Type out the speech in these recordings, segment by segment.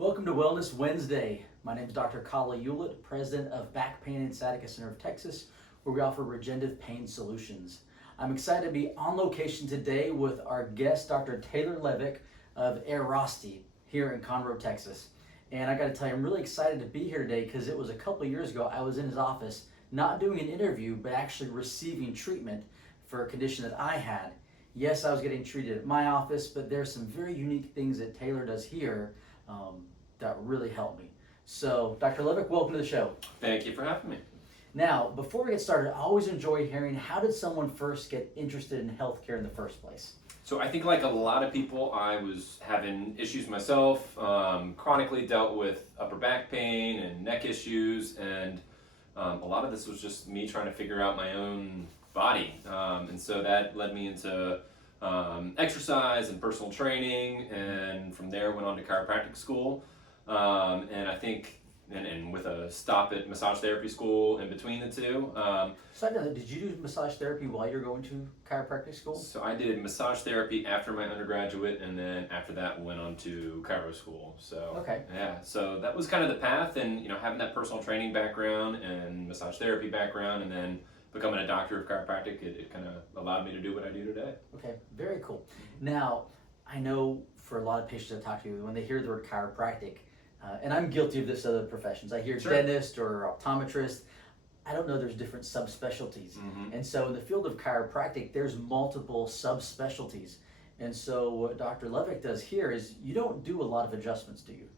Welcome to Wellness Wednesday. My name is Dr. Kala Hewlett, president of Back Pain and Sciatica Center of Texas, where we offer regenerative pain solutions. I'm excited to be on location today with our guest, Dr. Taylor Levick of Airrosti here in Conroe, Texas. And I got to tell you, I'm really excited to be here today because it was a couple of years ago I was in his office, not doing an interview, but actually receiving treatment for a condition that I had. Yes, I was getting treated at my office, but there's some very unique things that Taylor does here that really helped me. So, Dr. Levick, welcome to the show. Thank you for having me. Now, before we get started, I always enjoy hearing, how did someone first get interested in healthcare in the first place? So I think like a lot of people, I was having issues myself, chronically dealt with upper back pain and neck issues, and a lot of this was just me trying to figure out my own body. And so that led me into exercise and personal training, and from there went on to chiropractic school. And I think, and with a stop at massage therapy school in between the two. So I know, did you do massage therapy while you're going to chiropractic school? So I did massage therapy after my undergraduate, and then after that went on to chiro school. So Okay. yeah, so that was kind of the path, and having that personal training background and massage therapy background, and then becoming a doctor of chiropractic, it kind of allowed me to do what I do today. Okay, very cool. Now, I know for a lot of patients I talk to, when they hear the word chiropractic, and I'm guilty of this other professions. I hear Sure. dentist or optometrist. I don't know there's different subspecialties. And so in the field of chiropractic, there's multiple subspecialties. And so what Dr. Levick does here is you don't do a lot of adjustments, do you?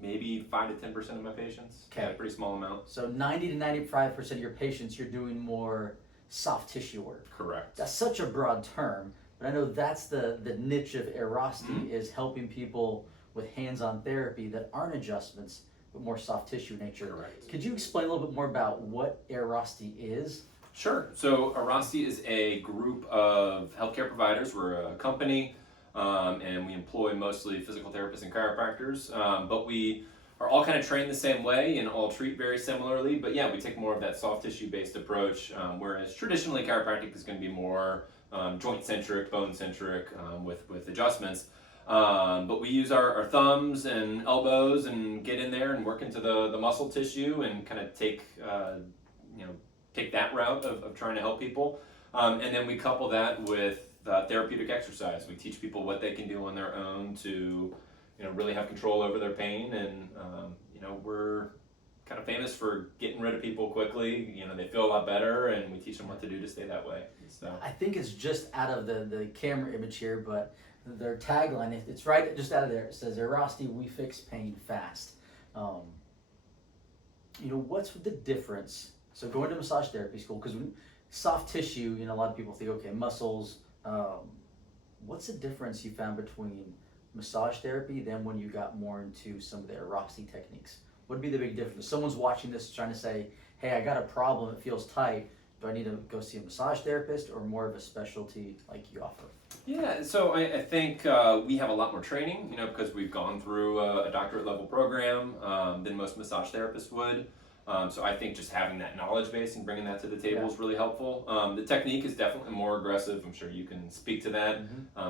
Maybe 5 to 10% of my patients. Okay. Yeah, a pretty small amount. So 90 to 95% of your patients, you're doing more soft tissue work. Correct. That's such a broad term, but I know that's the niche of Airrosti, is helping people with hands-on therapy that aren't adjustments, but more soft tissue nature. Correct. Could you explain a little bit more about what Airrosti is? Sure. So Airrosti is a group of healthcare providers. We're a company, and we employ mostly physical therapists and chiropractors, but we are all kind of trained the same way and all treat very similarly. But yeah, we take more of that soft tissue-based approach, whereas traditionally chiropractic is going to be more joint-centric, bone-centric, with adjustments. But we use our thumbs and elbows and get in there and work into the muscle tissue and kind of take that route of trying to help people. And then we couple that with therapeutic exercise. We teach people what they can do on their own to really have control over their pain. And we're kind of famous for getting rid of people quickly. They feel a lot better, and we teach them what to do to stay that way. So I think it's just out of the camera image here, but their tagline, it's right just out of there. It says, Airrosti, we fix pain fast. What's the difference? So going to massage therapy school, because soft tissue, a lot of people think, okay, muscles. What's the difference you found between massage therapy then when you got more into some of the Airrosti techniques? What would be the big difference? Someone's watching this trying to say, hey, I got a problem, it feels tight. Do I need to go see a massage therapist or more of a specialty like you offer? yeah, so I think we have a lot more training, because we've gone through a doctorate level program than most massage therapists would. So I think just having that knowledge base and bringing that to the table is really helpful. The technique is definitely more aggressive. I'm sure you can speak to that.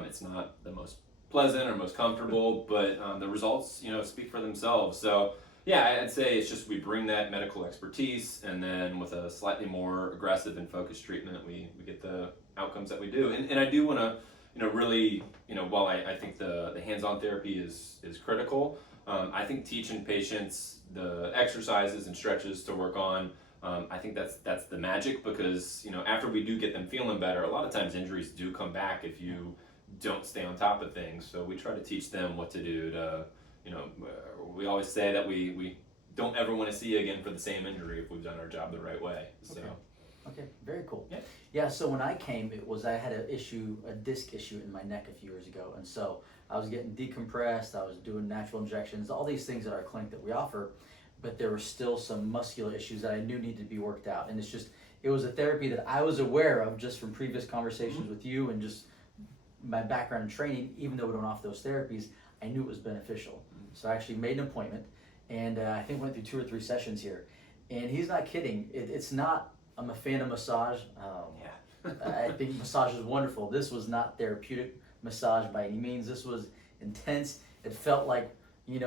It's not the most pleasant or most comfortable, but the results, speak for themselves. So yeah, I'd say it's just we bring that medical expertise, and then with a slightly more aggressive and focused treatment, we get the outcomes that we do. And I do want to, really, while I think the hands-on therapy is critical, I think teaching patients the exercises and stretches to work on, I think that's the magic, because after we do get them feeling better, a lot of times injuries do come back if you don't stay on top of things. So we try to teach them what to do to, we always say that we don't ever want to see you again for the same injury if we've done our job the right way. So. Okay, very cool. Yeah. Yeah, so when I came, I had a disc issue in my neck a few years ago, and so I was getting decompressed, I was doing natural injections, all these things at our clinic that we offer, but there were still some muscular issues that I knew needed to be worked out. And it was a therapy that I was aware of just from previous conversations with you and just my background and training. Even though we don't offer those therapies, I knew it was beneficial. So I actually made an appointment, and I think went through 2 or 3 sessions here. And he's not kidding. It's not, I'm a fan of massage. I think massage is wonderful. This was not therapeutic massage by any means. This was intense. It felt like,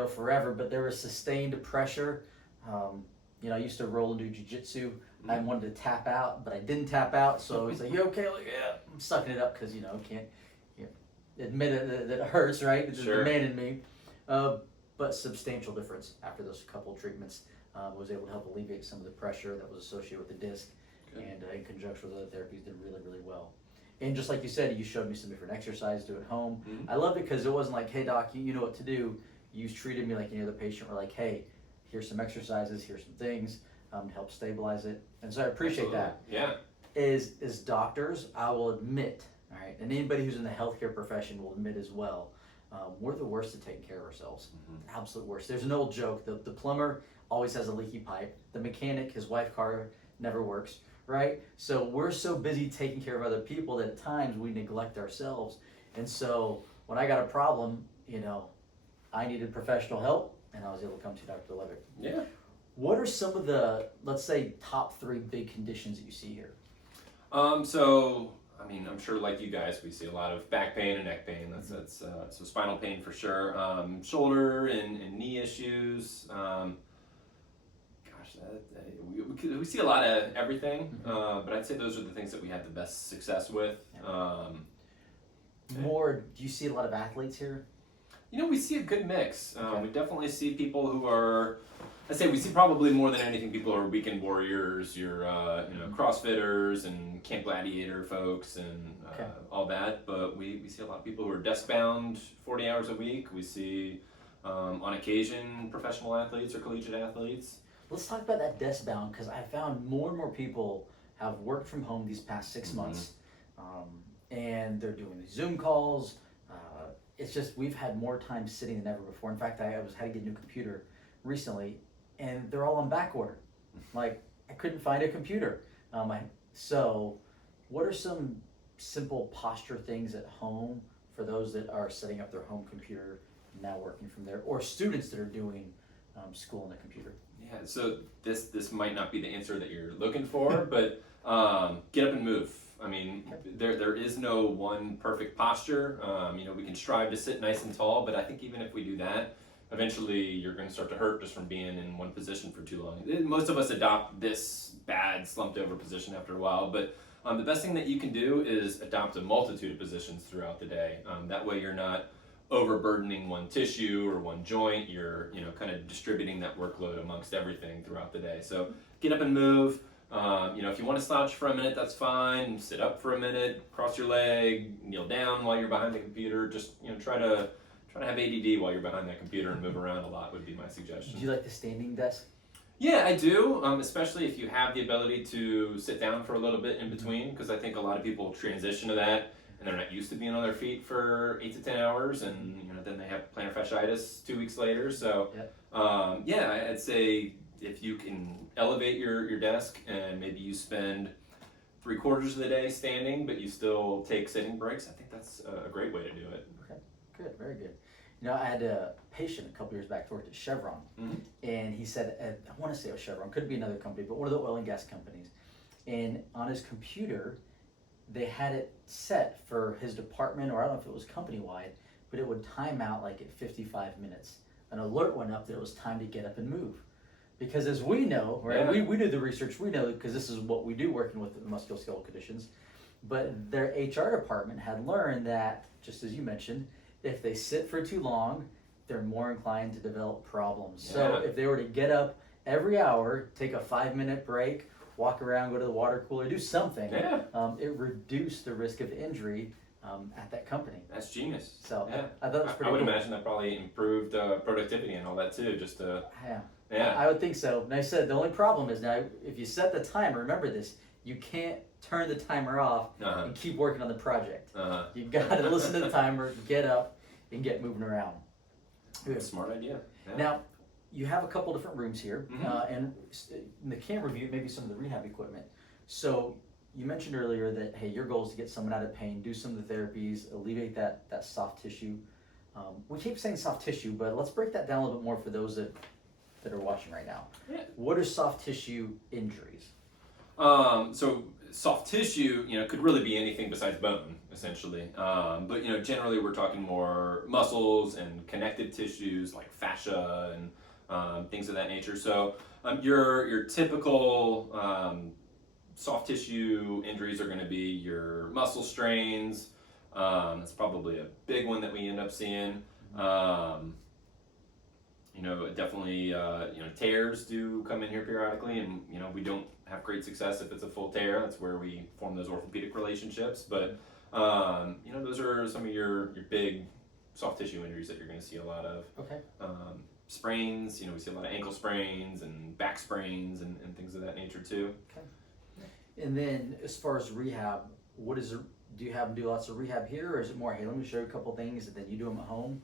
forever, but there was sustained pressure. I used to roll and do jiu-jitsu. I wanted to tap out, but I didn't tap out, so he's like, you okay? Like, yeah, I'm sucking it up because, can't admit it that it hurts, right? It's Sure. the man in me. But substantial difference after those couple treatments. Was able to help alleviate some of the pressure that was associated with the disc. Good. And in conjunction with other therapies, did really, really well. And just like you said, you showed me some different exercises to do at home. Mhm. I love it because it wasn't like, hey, doc, you know what to do. You treated me like any other patient. We're like, hey, here's some exercises, here's some things to help stabilize it. And so I appreciate that. Yeah. As doctors, I will admit, all right, and anybody who's in the healthcare profession will admit as well, we're the worst at taking care of ourselves. Absolute worst. There's an old joke, the plumber always has a leaky pipe. The mechanic, his wife's car never works, right? So we're so busy taking care of other people that at times we neglect ourselves. And so when I got a problem, I needed professional help, and I was able to come to Dr. Levick. Yeah. What are some of the, let's say, top 3 big conditions that you see here? I'm sure like you guys, we see a lot of back pain and neck pain. That's so spinal pain for sure. Shoulder and knee issues. We see a lot of everything, but I'd say those are the things that we have the best success with. Do you see a lot of athletes here? We see a good mix. Okay. We definitely see people who are, I'd say we see probably more than anything people who are weekend warriors, your CrossFitters and Camp Gladiator folks and all that. But we see a lot of people who are desk bound 40 hours a week. We see on occasion professional athletes or collegiate athletes. Let's talk about that desk bound, because I found more and more people have worked from home these past 6 months, and they're doing these Zoom calls. It's just we've had more time sitting than ever before. In fact, I had to get a new computer recently, and they're all on back order. Like, I couldn't find a computer. So what are some simple posture things at home for those that are setting up their home computer, now working from there, or students that are doing school on the computer? Yeah, so this might not be the answer that you're looking for, but get up and move. There is no one perfect posture. We can strive to sit nice and tall, but I think even if we do that, eventually you're going to start to hurt just from being in one position for too long. Most of us adopt this bad slumped over position after a while, but the best thing that you can do is adopt a multitude of positions throughout the day. That way you're not overburdening one tissue or one joint. You're kind of distributing that workload amongst everything throughout the day. So get up and move. If you want to slouch for a minute, that's fine. Sit up for a minute, cross your leg, kneel down while you're behind the computer. Just try to have ADD while you're behind that computer and move around a lot would be my suggestion. Do you like the standing desk? Yeah, I do, especially if you have the ability to sit down for a little bit in between, because I think a lot of people transition to that and they're not used to being on their feet for 8 to 10 hours, and then they have plantar fasciitis 2 weeks later. So, I'd say if you can elevate your desk and maybe you spend 3/4 of the day standing, but you still take sitting breaks, I think that's a great way to do it. Okay, good, very good. I had a patient a couple years back who worked at Chevron, and he said, I want to say it was Chevron, could be another company, but one of the oil and gas companies. And on his computer, they had it set for his department, or I don't know if it was company-wide, but it would time out like at 55 minutes. An alert went up that it was time to get up and move. Because as we know, right, we do the research, we know, because this is what we do working with musculoskeletal conditions, but their HR department had learned that, just as you mentioned, if they sit for too long, they're more inclined to develop problems. Yeah. So if they were to get up every hour, take a 5-minute break, walk around, go to the water cooler, do something, it reduced the risk of injury at that company. That's genius. So I thought it was pretty I would cool. imagine that probably improved productivity and all that too, just to... Yeah, I would think so. And I said the only problem is now if you set the timer, remember this, you can't turn the timer off and keep working on the project. You got to listen to the timer, get up, and get moving around. Good. Smart idea. Yeah. Now, you have a couple different rooms here, and in the camera view, maybe some of the rehab equipment. So you mentioned earlier that, hey, your goal is to get someone out of pain, do some of the therapies, alleviate that soft tissue. We keep saying soft tissue, but let's break that down a little bit more for those that are watching right now. Yeah. What are soft tissue injuries? So soft tissue, could really be anything besides bone, essentially. But generally we're talking more muscles and connective tissues like fascia and things of that nature. So your typical soft tissue injuries are going to be your muscle strains. That's probably a big one that we end up seeing. Definitely, tears do come in here periodically, and we don't have great success if it's a full tear. That's where we form those orthopedic relationships. But those are some of your big soft tissue injuries that you're going to see a lot of. Okay. Sprains, we see a lot of ankle sprains and back sprains and things of that nature too. Okay. And then as far as rehab, do you have them do lots of rehab here, or is it more, hey, let me show you a couple things and then you do them at home?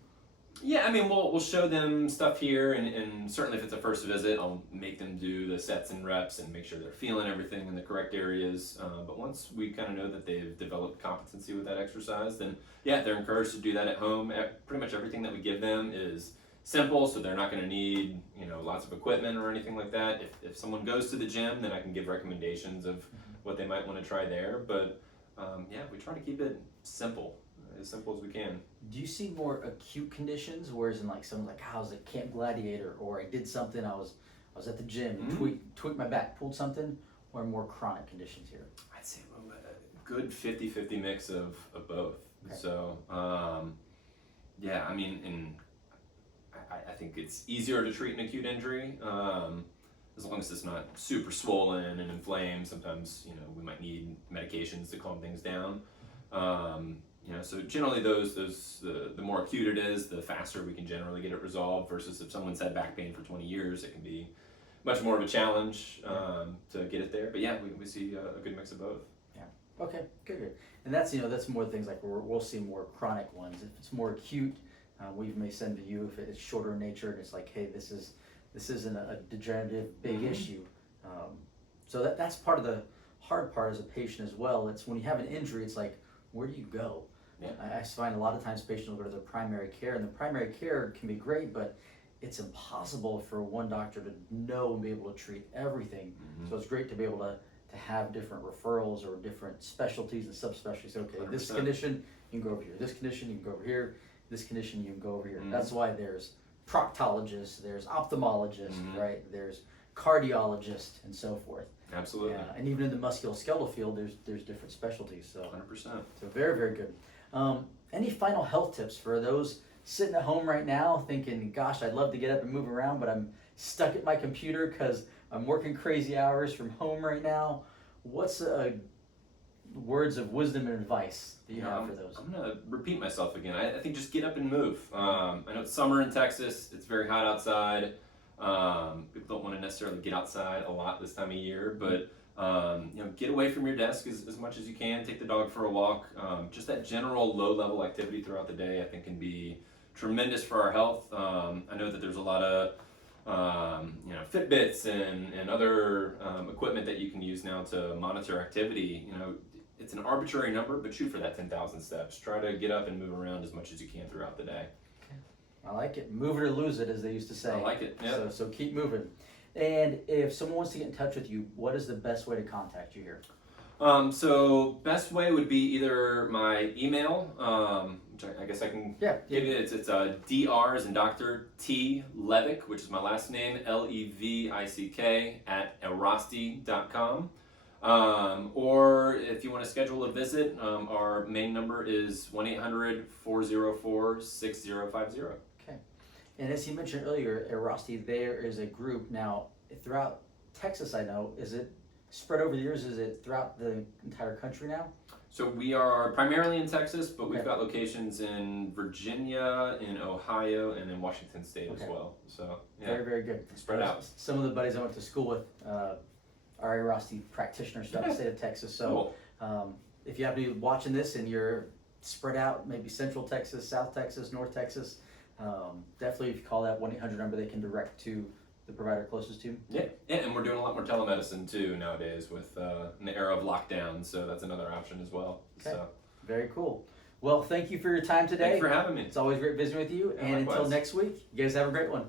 Yeah, I mean, we'll show them stuff here, and certainly if it's a first visit, I'll make them do the sets and reps and make sure they're feeling everything in the correct areas. But once we kind of know that they've developed competency with that exercise, then yeah, they're encouraged to do that at home. Pretty much everything that we give them is simple, so they're not going to need lots of equipment or anything like that. If someone goes to the gym, then I can give recommendations of what they might want to try there. But yeah, we try to keep it simple as we can. Do you see more acute conditions, whereas in like someone's like, I was at Camp Gladiator, or I did something, I was at the gym, tweaked my back, pulled something, or more chronic conditions here? I'd say a good 50-50 mix of both. Okay. So yeah, I mean, I think it's easier to treat an acute injury as long as it's not super swollen and inflamed. Sometimes we might need medications to calm things down. So generally the more acute it is, the faster we can generally get it resolved, versus if someone's had back pain for 20 years, it can be much more of a challenge to get it there. But yeah, we see a good mix of both. Yeah. Okay, good. And that's that's more things like we'll see more chronic ones. If it's more acute, we may send to you if it's shorter in nature and it's like, hey, this isn't a degenerative big issue. So that's part of the hard part as a patient as well. It's when you have an injury, it's like, where do you go? Yeah. I find a lot of times patients will go to their primary care, and the primary care can be great, but it's impossible for one doctor to know and be able to treat everything. So it's great to be able to have different referrals or different specialties and subspecialties. Okay, 100%. This condition, you can go over here. This condition, you can go over here. This condition, you can go over here. That's why there's proctologists, there's ophthalmologists, right? There's cardiologists and so forth. Absolutely. Yeah, and even in the musculoskeletal field, there's different specialties. So 100%. So very, very good. Any final health tips for those sitting at home right now thinking, gosh, I'd love to get up and move around, but I'm stuck at my computer because I'm working crazy hours from home right now? What's words of wisdom and advice that you have for those? I'm going to repeat myself again. I think just get up and move. I know it's summer in Texas. It's very hot outside. People don't want to necessarily get outside a lot this time of year, but get away from your desk as much as you can. Take the dog for a walk. Just that general low-level activity throughout the day, I think, can be tremendous for our health. I know that there's a lot of Fitbits and other equipment that you can use now to monitor activity. It's an arbitrary number, but shoot for that 10,000 steps. Try to get up and move around as much as you can throughout the day. I like it. Move it or lose it, as they used to say. I like it. Yeah. So keep moving. And if someone wants to get in touch with you, what is the best way to contact you here? So best way would be either my email, which I guess I can give you. It's Dr. as in Dr. T. Levick, which is my last name, Levick at Airrosti.com. Or if you want to schedule a visit, our main number is 1-800-404-6050. Okay. And as you mentioned earlier, Airrosti, there is a group now throughout Texas, I know. Is it spread over the years? Is it throughout the entire country now? So we are primarily in Texas, but we've got locations in Virginia, in Ohio, and in Washington State as well. So yeah, very, very good. Spread out. Some of the buddies I went to school with are Airrosti practitioners throughout the state of Texas. So if you happen to be watching this and you're spread out, maybe Central Texas, South Texas, North Texas, definitely if you call that 1-800 number, they can direct to the provider closest to you. Yeah, and we're doing a lot more telemedicine too nowadays with in the era of lockdown, so that's another option as well. Okay. So. Very cool. Well, thank you for your time today. Thanks for having me. It's always great visiting with you, and likewise. until next week, you guys have a great one.